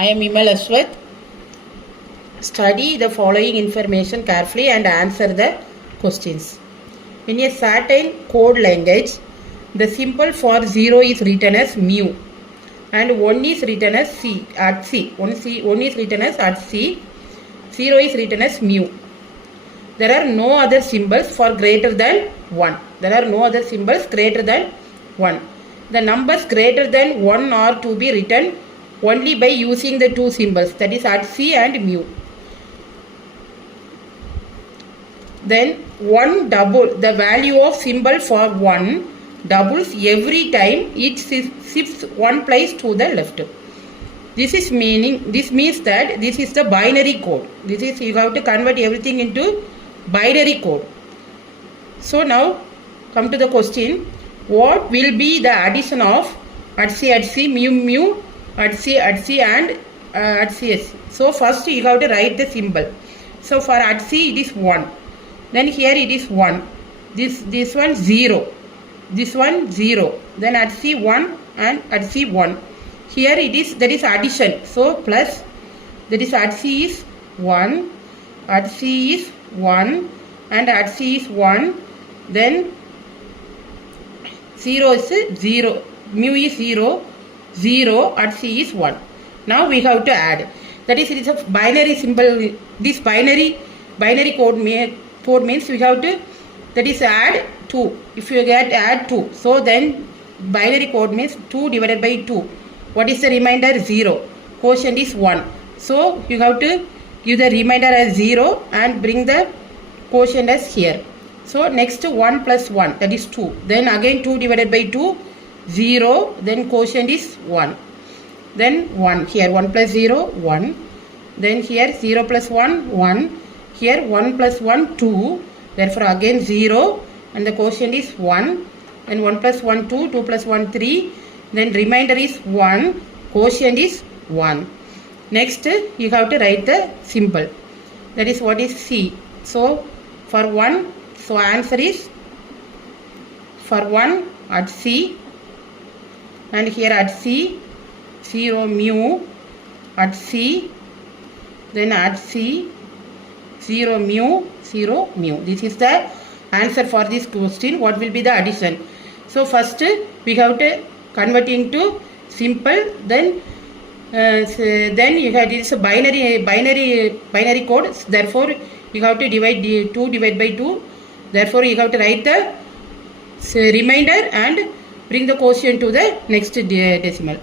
I am Imal Ashwath. Study the following information carefully and answer the questions. In a certain code language, the symbol for 0 is written as mu and 1 is written as c at c. 1 is written as at c, 0 is written as mu. There are no other symbols for greater than 1. There are no other symbols greater than 1. The numbers greater than 1 are to be written only by using the two symbols, that is at c and mu. Then 1 double, the value of symbol for 1 doubles every time it shifts one place to the left. This means that this is the binary code. This is, you have to convert everything into binary code. So now come to the question. What will be the addition of at c, mu, at c and at c. So first you have to write the symbol. So for at c it is 1. Then here it is 1. This one 0. This one 0. Then at c 1 and at c 1. Here it is, that is addition. So plus, that is at c is 1. At c is 1 and at c is 1. Then 0 is 0. Mu is 0. 0 at c is 1. Now we have to add. That is, it is a binary symbol. This binary code means we have to, that is add 2. If you get add 2, so then binary code means 2 divided by 2. What is the remainder? 0. Quotient is 1. So you have to give the remainder as 0 and bring the quotient as here. So next 1 plus 1, that is 2. Then again 2 divided by 2, 0. Then quotient is 1. Then 1. Here 1 plus 0, 1. Then here 0 plus 1, 1. Here 1 plus 1, 2. Therefore again 0. And the quotient is 1. Then 1 plus 1, 2. 2 plus 1, 3. Then remainder is 1. Quotient is 1. Next you have to write the symbol. That is what is C. So for 1, so answer is for 1 at C. And here at C, 0 mu at C. Then at C, 0 mu, 0 mu. This is the answer for this question. What will be the addition? So first we have to convert into simple. Then you have this binary code. Therefore you have to divide 2 divide by 2. Therefore you have to write the remainder and bring the quotient to the next decimal.